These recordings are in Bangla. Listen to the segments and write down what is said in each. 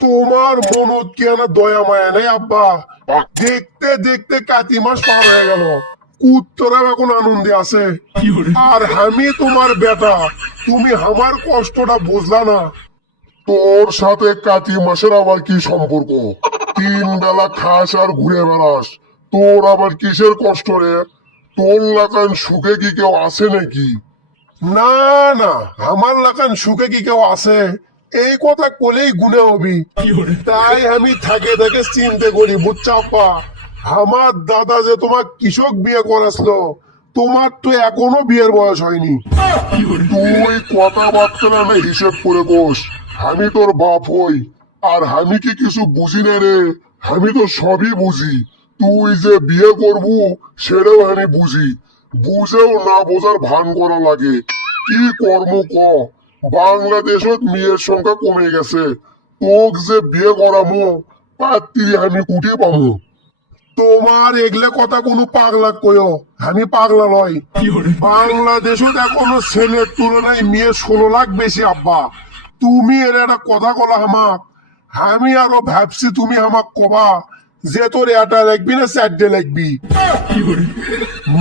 তোমার মনত কি না দয়া মায়া নেই আব্বা? দেখতে দেখতে কাতি মাস পার হয়ে গেল, কুত্তরা এখন আনন্দে আছে। আর আমি তোমার বেটা, তুমি আমার কষ্টটা বুঝলা না। তোর সাথে কাতি মাসের আবার কি সম্পর্ক? 3 বেলা খাস আর ঘুরে বেড়াস, তোর আবার কিসের কষ্ট রে? তোর লাগান সুখে কি কেউ আছে নাকি? না না, আমার লাগান সুখে কি কেউ আছে এই কথা কলেই গুনে হবি। তাই আমি থাকে থাকে চিন্তা করি, বুঝছো আব্বা? আমার দাদা যে তোমার কৃষক বিয়ে করাছিল, তোমার তো এখনো বিয়ের বয়স হয়নি। তুই কথাবার্তা না হিসেব করে কোস, আমি তোর বাপ হই। আর আমি কি কিছু বুঝি না রে? আমি তো সবই বুঝি। তুই যে বিয়ে করবু সেটাও আমি বুঝি। বুঝেও না বোঝার ভান করা লাগে। কি কর্ম ক? বাংলাদেশত মেয়ের সংখ্যা কমে গেছে, তোক যে বিয়ে করামো পাত্রী আমি কুটি পাবো? তোমার এগলে কথা কোনো পাগলা কইও, আমি পাগলা নয়। বাংলাদেশত এখনো ছেলের তুলনায় মেয়ে 16 লাখ বেশি আব্বা। তুমি এর একটা কথা কলা হামাক, আমি আরো ভাবছি তুমি হামাক কবা যে তোর এটা লাগবি না 4টে লাগবি।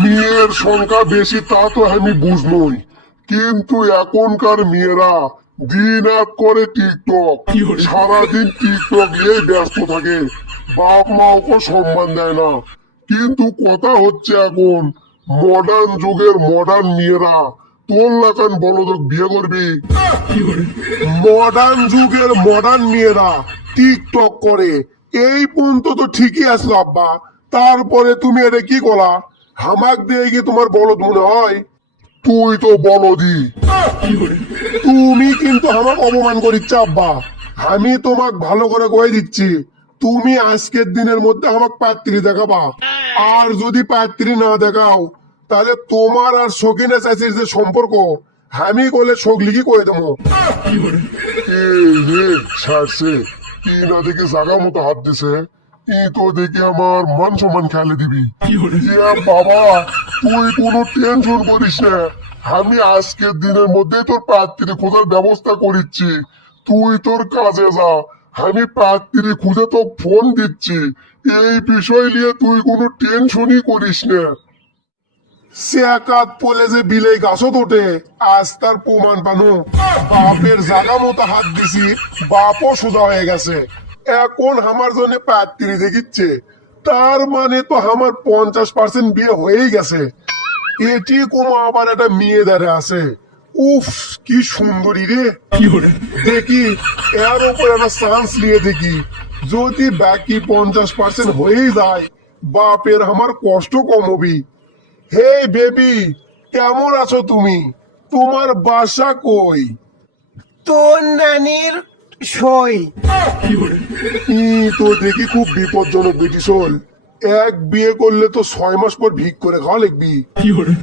মেয়ের সংখ্যা বেশি তা তো আমি বুঝলই, কিন্তু এখনকার মেয়েরা দিন রাত করে টিকটক, সারাদিন টিকটক নিয়ে ব্যস্ত থাকে, বাপ মাকে সম্মান দেয় না। কিন্তু কথা হচ্ছে এখন মডার্ন যুগের মডার্ন মেয়েরা তোর লাগান বলদক বিয়ে করবি? মডার্ন যুগের মডার্ন মেয়েরা টিকটক করে এই পর্যন্ত তো ঠিকই আসলো আব্বা, তারপরে তুমি এটা কি করা? হামাক দিয়ে কি তোমার বলদ মনে হয়? তুই তো বলদি। তুমি কিন্তু আমাক অপমান করিচ্ছ আব্বা। আমি তোমাক ভালো করে কয়ে দিচ্ছি, তুমি আজকের দিনের মধ্যে আমাক পাত্রী দেখাবা। আর যদি পাত্রী না দেখাও, তাহলে তোমার আর সকিনা চাচির যে সম্পর্ক, আমি কলে সগলিকি কয়ে দেবো। এই রে ছাড়ছে, কি না দেখে জাগা মতো হাত দিছে, ই তো দেখে আমার মান সম্মান খেয়ালে দিবি। ইয়া বাবা, তুই কোনো টেনশন করিস না, আমি আজকের দিনের মধ্যে তোর পাত্রী খোঁজার ব্যবস্থা করিচ্ছি। তুই তোর কাজে যা, আমি পাত্রী খুঁজে তো ফোন দিচ্ছি। এই বিষয় নিয়ে তুই কোনো টেনশনই করিস না। সে একাত পলে যে বিলে গাছত ওঠে, আজ তার প্রমাণ পানো। বাপের জাগা মতো হাত দিছি, বাপও সোজা হয়ে গেছে। এখন আমার জন্য পাত্রী দেখিচ্ছে, তার মানে তো আমার 50% বিয়ে হয়েই গেছে। এটি কোনো আবার একটা মেয়ে দাঁড়ে আছে, উফ কি সুন্দরী রে। দেখি এর উপর একটা চান্স নিয়ে দেখি, যদি বাকি 50% হয়েই যায়, বাপের আমার কষ্ট কম হবি। হে বেবি, কেমন আছো তুমি? তোমার বাসা কই? তোর নানির সই। তো দেখি খুব বিপজ্জনক বেটি শোল। এক বিয়ে করলে তো 6 মাস পর ভিক করে খাওয়া লিখবি।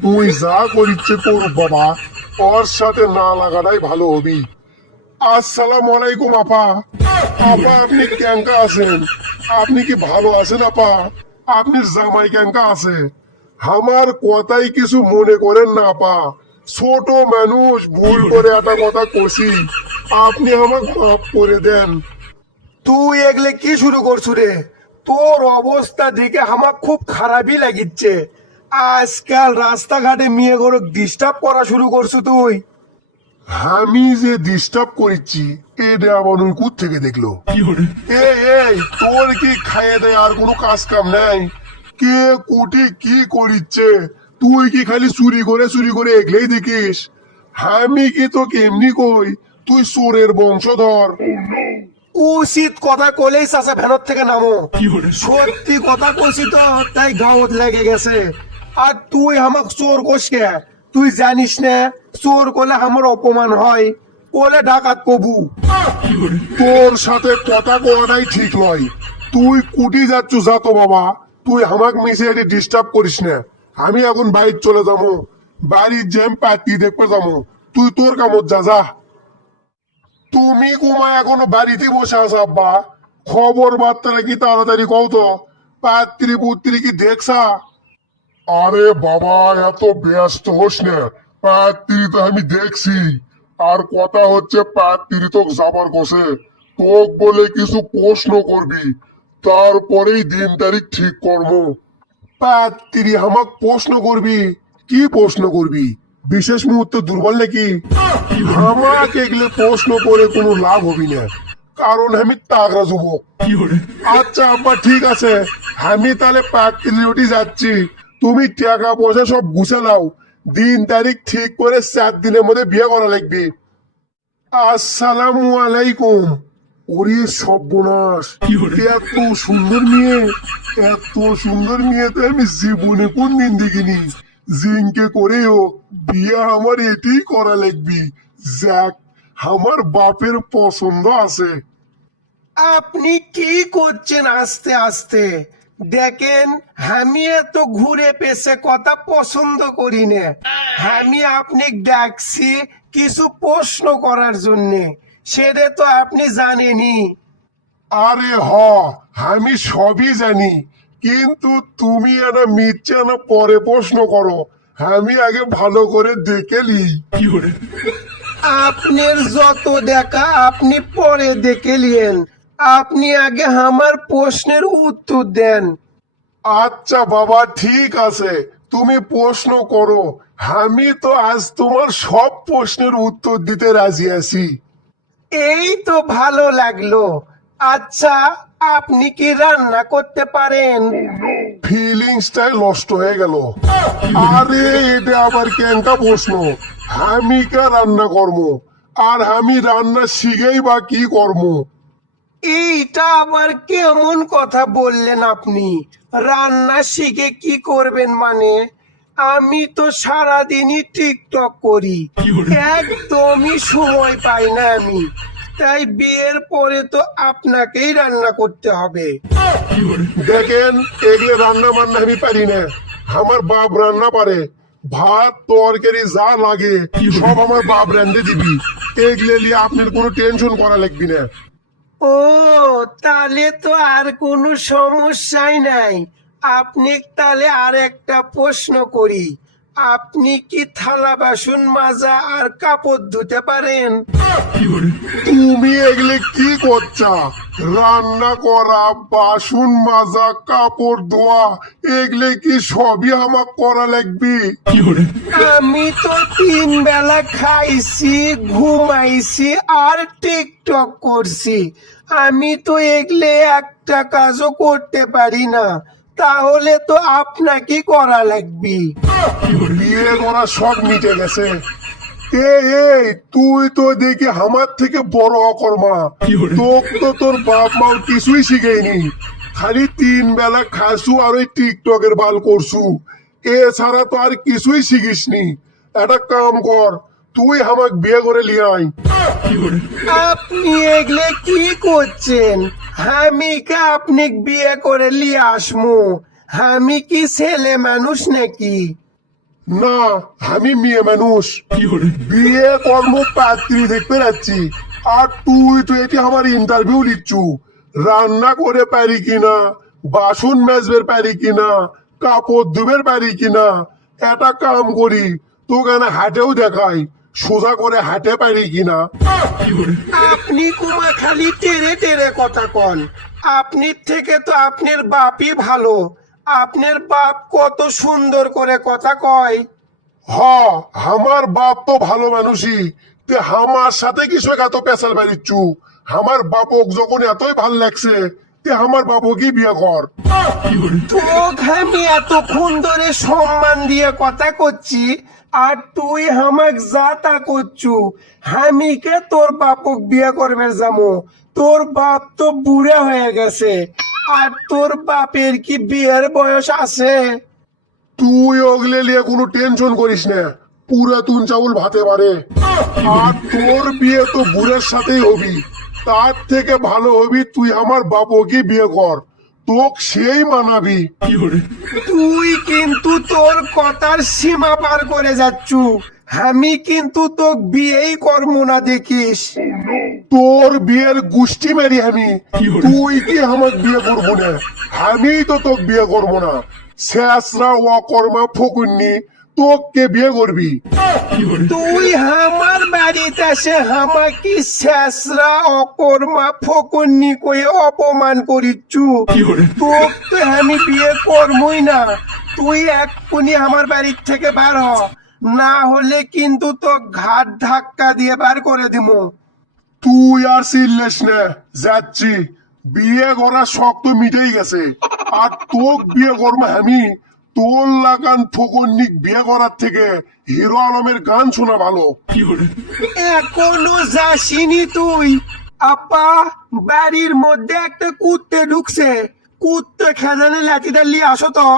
তুই যা করিচ্ছে করুক বাবা, ওর সাথে না লাগাটাই ভালো হবি। আসসালামু আলাইকুম আপা। আপা আপনি কেঙ্কা আছেন? আপনি কি ভালো আছেন আপা? আপনি জামাই কেঙ্কা আছে? আমার কথাই কিছু মনে করেন না আপা, ছোট মানুষ ভুল করে একটা কথা কষি, আপনি আমাকে মাফ করে দেন। তুই এগলে কি শুরু করছু রে? তোর অবস্থা দেখে আমার খুব খারাপই লাগিচ্ছে। আজকাল রাস্তাঘাটে মেয়ে গরু ডিস্টার্ব করা শুরু করছু তুই। আমি যে ডিস্টার্ব করেছি এটা আবার ওই কুত থেকে দেখলো। এই তোর কি খাইয়ে দেয় আর কোনো কাজ কাম নাই? কে কোটি কি করিচ্ছে? তুই কি খালি চুরি করে এগলেই দেখিস? আমি কি তোকে এমনি কই, তুই চোরের বংশধর। উচিত কথা কলেই চাচা ভ্যানত থেকে নামো। সত্যি কথা কইছি তো, তাই গাঁত লেগে গেছে। আর তুই আমাক চোর কোসকে? তুই জানিস না চোর করলে আমার অপমান হয়, কোলে ডাকাত কবু। তোর সাথে কথা কোয়াটাই ঠিক নয়। তুই কুটি যাচ্ছ যা তো বাবা, তুই আমাক মিশে এটি ডিস্টার্ব করিস না। আমি এখন বাইর চলে যাবো, বাড়ির জ্যাম পাতি দেখতে যাবো। তুই তোর কামত যা যা। তুমি কুমা এখনো বাড়িতে বসে আছো আব্বা? খবর বার্তাটা কি তাড়াতাড়ি কও তো, পাত্রী পুত্রী কি দেখছা? আরে বাবা এত ব্যস্ত হোস না, পাত্রী তো আমি দেখছি। আর কথা হচ্ছে পাত্রী তো যাবার কষে, তোক বলে কিছু প্রশ্ন করবি, তারপরেই দিন তারিখ ঠিক করবো। পাত্রী আমাক প্রশ্ন করবি? কি প্রশ্ন করবি? বিশেষ মুহূর্তে দুর্বল নাকি? আমাকে এগুলো প্রশ্ন করে কোনো লাভ হবি না, কারণ আমি তাগড়া যুবক। আচ্ছা আব্বা ঠিক আছে, আমি তাহলে পাত্রী যাচ্ছি। তুমি টাকা পয়সা সব গুছে নাও, দিন তারিখ ঠিক করে 4 দিনের মধ্যে বিয়ে করা লাগবে। আসসালামু আলাইকুম। ওরে সর্বনাশ, এত সুন্দর মেয়ে, এত সুন্দর মেয়ে তো আমি জীবনে কোনদিন দেখিনি। জিঙ্কে করেও বিয়ে আমার এটাই করা লাগবে। যাক, আমার বাপের পছন্দ আছে। আপনি কি করছেন আস্তে আস্তে? দেখেন, আমি এত ঘুরে পেছে কথা পছন্দ করি না। আমি আপনি ডাকছি কিছু প্রশ্ন করার জন্যে, সেটা তো আপনি জানেনই। আরে হ, আমি সবই জানি, কিন্তু তুমি একটা মিথ্যে না পরে প্রশ্ন করো। আমি আগে ভালো করে দেখে লি। আপনার যত দেখা আপনি পরে দেখে লিয়েন, আপনি আগে আমার প্রশ্নের উত্তর দেন। আচ্ছা বাবা ঠিক আছে, তুমি প্রশ্ন করো। আমি তো আজ তোমার সব প্রশ্নের উত্তর দিতে রাজি আছি। এই তো ভালো লাগলো। আচ্ছা, আপনি কি রান্না করতে পারেন? ফিলিংসটাই নষ্ট হয়ে গেল। আরে এটা আবার কেনটা প্রশ্ন? আমি কে রান্না করবো? আর আমি রান্না শিখেই বা কি করবো? এইটা আবার কেমন কথা বললেন আপনি? রান্না শিখে কি করবেন মানে? আমি তো সারাদিনই টিকটক করি, একদমই সময় পাই না আমি। তাই বিয়ের পরে তো আপনাকেই রান্না করতে হবে। দেখেন, এগুলো রান্না বান্না আমি পারি না, আমার বাপ রান্না পারে। ভাত তরকারি যা লাগে সব আমার বাপ রান্ধে দিবি। এগুলো নিয়ে আপনার কোনো টেনশন করা লাগবে না। ও, তাহলে তো আর কোনো সমস্যাই নাই। আপনি তাহলে আর একটা প্রশ্ন করি, আপনি কি থালা বাসন মাজা আর কাপড় ধুতে পারেন? তুমি এগুলো কি করছা? রান্না করা, বাসন মাজা, কাপড় ধোয়া, এগুলো কি সবই আমার করা লাগবে? আমি তো 3 বেলা খাইছি, ঘুমাইছি আর টিকটক করছি। আমি তো এগলে একটা কাজও করতে পারি না, তাহলে তো আপনাকে করা লাগবে। বিয়ে করা সব মিটে গেছে। এ তুই তো দেখি আমার থেকে বড় অকর্মা। তোক তো তোর বাপ মা কিছুই শিখেনি, খালি 3 বেলা খাসু আর ওই টিকটকের বাল করছু। এছাড়া তো আর কিছুই শিখিসনি। একটা কাম কর, তুই আমাক বিয়ে করে লিয়ে আয়। আপনি এগলে কি করছেন? আমি কি আপনি বিয়ে করে নিয়ে আসমু? আমি কি ছেলে মানুষ নাকি? না, আমি মেয়ে মানুষ। বিয়ে কর্ম পাত্রী দেখতে যাচ্ছি, আর তুই তো এটি আমার ইন্টারভিউ লিখছু। রান্না করে পারি কিনা, বাসন মেজবের পারি কিনা, কাপড় ধুবের পারি কিনা। একটা কাম করি, তোকে না হাটেও দেখাই, সোজা করে হাটে পারি কিনা। আপনি কুমা খালি টেরে টেরে কথা কন। আপনির থেকে তো আপনার বাপই ভালো। আপনার বাপ কত সুন্দর করে কথা কয়। হ, আমার বাপ তো ভালো মানুষই। তে আমার সাথে কিছু এত পেশাল বাড়িচ্ছু। আমার বাপক যখন এতই ভাল লাগছে, তে আমার বাপকই বিয়ে কর। তোকে আমি এতক্ষণ ধরে সম্মান দিয়ে কথা করছি, আর তুই আমাক যা তা করছু। আমি কে তোর বাপক বিয়ে করবে যাবো? তোর বাপ তো বুড়া হয়ে গেছে, আর তোর বাপের কি বিয়ের বয়স আছে? তুই ওগুলো নিয়ে কোনো টেনশন করিস না, পুরাতন চাউল ভাতে পারে। আর তোর বিয়ে তো বুড়ের সাথেই হবি। তার থেকে ভালো হবি তুই আমার বাপকে বিয়ে কর, তোক সেই মানাবি। তুই কিন্তু তোর কথার সীমা পার করে যাচ্ছু। আমি কিন্তু তোক বিয়েই করবো না দেখিস। তোর বিয়ের গুষ্টি মেরি আমি। তুই কি আমার বিয়ে করবো না? আমি তো তোকে বিয়ে করবো না। শেষরা অকর্মা ফকুন্নি, তোকে বিয়ে করবি। তুই আমার বাড়িতে এসে আমাকে শেষরা অকর্মা ফকন্নি কয়ে অপমান করিচ্ছু। তোকে আমি বিয়ে করবই না। তুই এক্ষুনি আমার বাড়ির থেকে বার হ, না হলে কিন্তু তো ঘাট ধাক্কা দিয়ে বার করে দিমু। তুই আর সিললেস না, যাচ্ছি। বিয়ে করার শখ তো মিটেই গেছে, আর তোক বিয়ে করবো আমি। তোর লাগান ফকন্নিক বিয়ে করার থেকে হিরো আলমের গান শোনা ভালো। এখনো যাসিনি তুই? আপা, বাড়ির মধ্যে একটা কুত্তে ঢুকছে। কুত্তে খেদানে লাঠিটা নিয়ে আসো তো।